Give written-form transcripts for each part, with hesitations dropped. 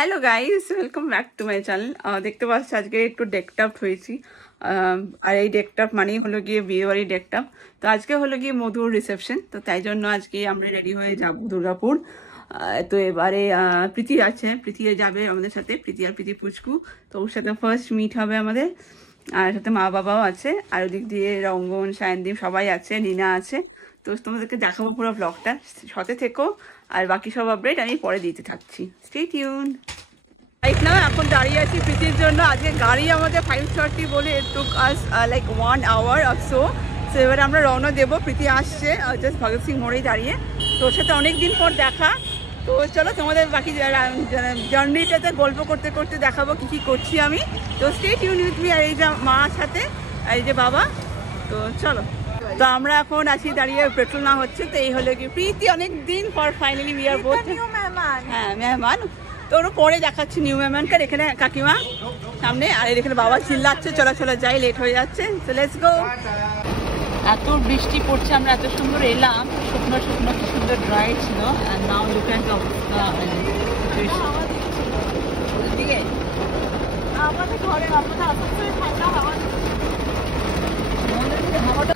Hello guys, welcome back to my channel. দেখতে পাচ্ছি আজকে একটু ডেকটাপ হয়েছি, আর এই ডেকটাপ মানেই হলো গিয়ে বিয়েবাড়ি ডেকটাপ। তো আজকে হলো গিয়ে মধুর রিসেপশন, তো তাই জন্য আজকে আমরা রেডি হয়ে যাব দুর্গাপুর। তো এবারে প্রীতি আছে, প্রীতি যাবে আমাদের সাথে, প্রীতি আর প্রীতি পুচকু। তো ওর সাথে ফার্স্ট মিট হবে আমাদের, আর সাথে মা বাবাও আছে, আর ওদিক দিয়ে রঙ্গন, সায়নদীপ সবাই আছে, নীনা আছে। তো তোমাদেরকে দেখাবো পুরো ব্লগটা, সাথে থেকো। আর বাকি সব আপডেট আমি পরে দিতে থাকছি, স্টে টিউন। রাইট নাও এখন দাঁড়িয়ে আছি প্রীতির জন্য। আজকে গাড়ি আমাদের 5:30 বলে, it took us like 1 hour or so. তো এবারে আমরা রওনা দেবো, প্রীতি আসছে জাস্ট ভগৎ সিং মোড়েই দাঁড়িয়ে। তো ওর সাথে অনেকদিন পর দেখা। তো চলো তোমাদের বাকি জার্নিটাতে গল্প করতে করতে দেখাবো কী কী করছি আমি। তো স্টে টিউন উইথ মি। আর এই যে মার সাথে, আর এই যে বাবা। তো চলো, তো আমরা এখন আছি দাঁড়িয়ে, পেট্রোল না হচ্ছে। তো এই হলো কি প্রীতি, অনেক দিন পর ফাইনালি উই আর বোথ। হ্যাঁ, মেহমান। তো ওরা পরে দেখাচ্ছি নিউ মেহমানকার। এখানে কাকিমা সামনে, আর এখানে বাবা চিল্লাচ্ছে চলো চলো যাই, লেট হয়ে যাচ্ছে। তো লেটস গো। এত বৃষ্টি পড়ছে, আমরা এত সুন্দর এলাম, শুকনো শুকনো কি সুন্দর ড্রাই ছিল। আর নাও লুক এট দ্য অবস্থা।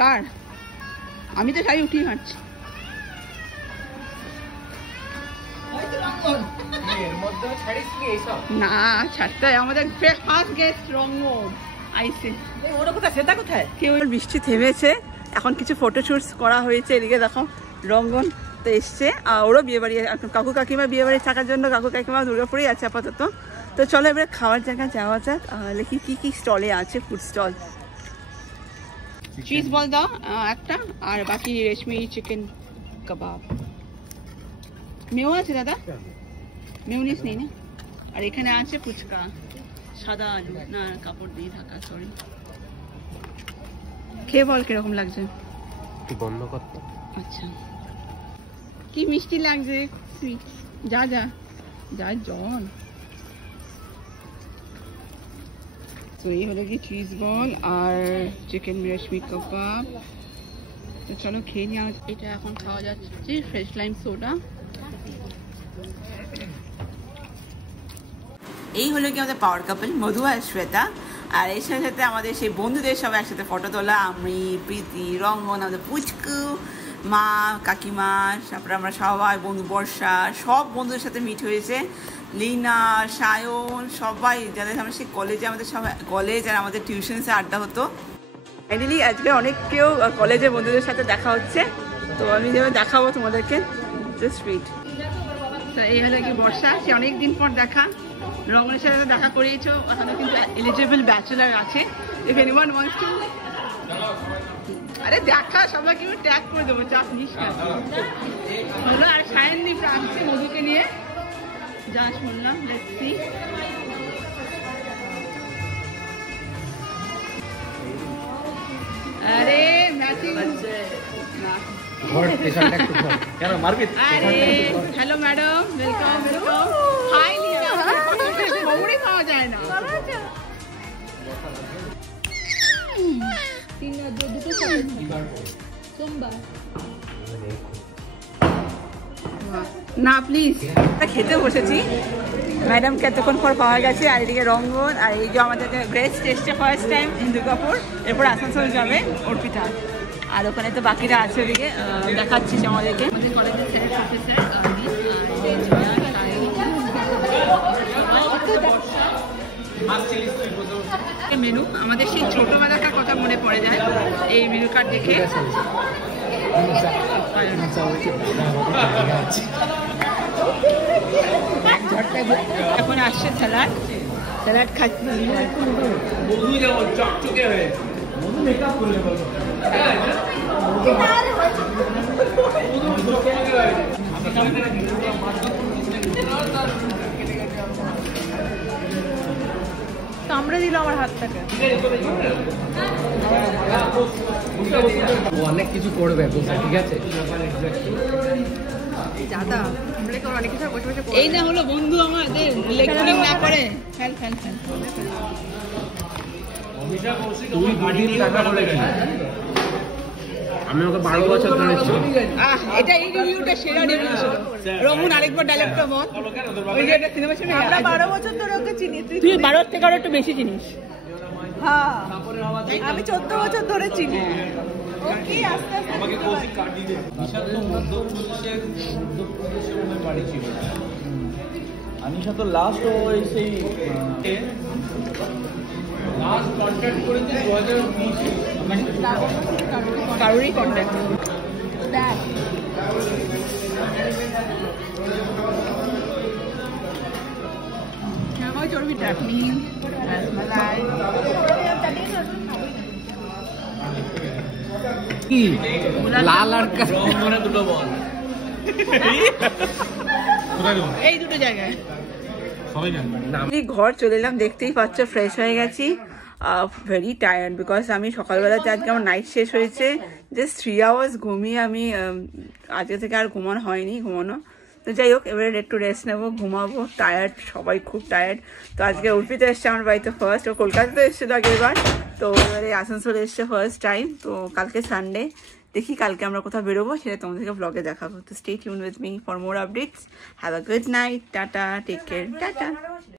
কার আমি তো শাড়ি উঠিয়ে হাঁটছি। না ছাড়তে, আমাদের ফার্স্ট গেস্ট রঙ্গন আইসে। ওরা কোথায়, সেটা কোথায়? কেউ বৃষ্টি থেমেছে, এখন কিছু ফটোশুটস করা হয়েছে। এদিকে দেখো রঙ্গন তো এসছে, আর ওরও বিয়ে বাড়ি, কাকু কাকিমা বিয়ে বাড়ি থাকার জন্য কাকু কাকিমা দুর্গাপুরেই আছে আপাতত। তো চলো এবারে খাওয়ার জায়গায় যাওয়া যাক। দেখি কি কি স্টলে আছে, ফুড স্টল। চিজ বল দাও একটা, আর বাকি রেশমি চিকেন কাবাব। মেও আছে দাদা? মেউনিস নেই না? আর এখানে আছে ফুচকা, সাদা আলু, না কাপড় দিয়ে ঢাকা, সরি। খেয়ে বল কিরকম লাগছে। বন্ধ করতে। আচ্ছা, কি মিষ্টি লাগছে, সুইট। যা যা যা জল। তো এই হলো কি চিজ বল আর চিকেন রেশমি কাবাব। তো চলো খেয়ে নিয়ে। এটা এখন খাওয়া যাচ্ছে ফ্রেশ লাইম সোডা। এই হলো কি আমাদের পাওয়ার কাপল মধু আর শ্বেতা। আর এর সাথে সাথে আমাদের সেই বন্ধুদের সবাই একসাথে ফটো তোলা, আমি, প্রীতি, রঙ্গন, আমাদের পুচকু, মা, কাকিমা, তারপরে আমরা সবাই বন্ধু, বর্ষা, সব বন্ধুদের সাথে মিট হয়েছে। লীনা, সায়ন, সবাই যাদের আমরা সেই কলেজে, আমাদের সবাই কলেজ আর আমাদের টিউশনসে আড্ডা হতো। ফাইনালি আজকে অনেককেও কলেজের বন্ধুদের সাথে দেখা হচ্ছে। তো আমি যেভাবে দেখাবো তোমাদেরকে, জাস্ট সুইট। তো এই হলো কি বর্ষা, সে অনেকদিন পর দেখা। রঙ্গনের সাথে দেখা করিয়েছো, ওখানে কিন্তু এলিজিবল ব্যাচেলার আছে, ইফ এনিওয়ান ওয়ান্টস টু। আরে দেখা, সবাইকে আমি ট্যাগ করে দেবো, চাপ নিস না। হলো, আর সায়নদীপ আসছে মধুকে নিয়ে, যা শুনলাম। Let's see. আরে matching hello madam, welcome welcome. Hi Liza, খবরই পাওয়া যায় না। না প্লিজ, খেতে বসেছি। ম্যাডামকে এতক্ষণ পর পাওয়া গেছে। আর এদিকে রঙ্গন, আর এই যে আমাদের গ্রেস টেস্টে ফার্স্ট টাইম ইন দুর্গাপুর, এরপর আসানসোল যাবে অর্পিতা। আর ওখানে তো বাকিরা আছে, ওদিকে দেখাচ্ছিস আমাদেরকে। আমাদের কলেজের স্যার, প্রফেসর মেনু, আমাদের সেই ছোটবেলাকার কথা মনে পড়ে যায় এই মেনু কার্ড দেখে। এখন আসছে স্যালাড, স্যালাড খাচ্ছি। কামড়ে দিল আমার হাতটাকে। অনেক কিছু করবে, ঠিক আছে। এই না হলো বন্ধু আমাদের, লেকচারিং না করে। খেল খেল খেল। তুই দুদিন টাকা বলেছিস, আমি ওকে 12 বছর ধরে চিনি। এটা এই রিভিউটা সেরা রিভিউ ছিল। রমন আরেকবার ডায়লগটা বল। ওই যে একটা সিনেমা শুনে আমরা 12 বছর ধরে ওকে চিনি। তুই 12 থেকে আরো একটু বেশি চিনিস। হ্যাঁ আমি 14 বছর ধরে চিনি। ওকে আস্তে আস্তে আমাকে কৌশিক কাট দিয়ে নিশাত তো মধ্যপ্রদেশের মধ্যে বাড়ি ছিল। আনিশা তো লাস্ট ওই সেই লাস্ট কন্ট্যাক্ট করেছে 2019 মানে কারোরই কন্ট্যাক্ট দেখ কেমন চর্বি চাটনি রসমালাই কি লাল আর মনে দুটো বল এই দুটো জায়গায় ঘর চলে এলাম, দেখতেই পাচ্ছ ফ্রেশ হয়ে গেছি। ভেরি টায়ার্ড বিকজ আমি সকালবেলাতে আজকে আমার নাইট শেষ হয়েছে, জাস্ট 3 আওয়ার্স ঘুমিয়ে আমি আজকে থেকে আর ঘুমানো হয়নি ঘুমানো। তো যাই হোক এবারে একটু রেস্ট নেবো, ঘুমাবো। টায়ার্ড, সবাই খুব টায়ার্ড। তো আজকে অর্পিতা এসছে আমার বাড়িতে ফার্স্ট, ও কলকাতাতে এসেছিল আগের বার, তো এবারে আসানসোলে এসছে ফার্স্ট টাইম। তো কালকে সানডে, দেখি কালকে আমরা কোথাও বেরোবো, সেটা তোমাদেরকে ব্লগে দেখাবো। তো stay tune with me for more updates. Have a good night, tata, take care, tata.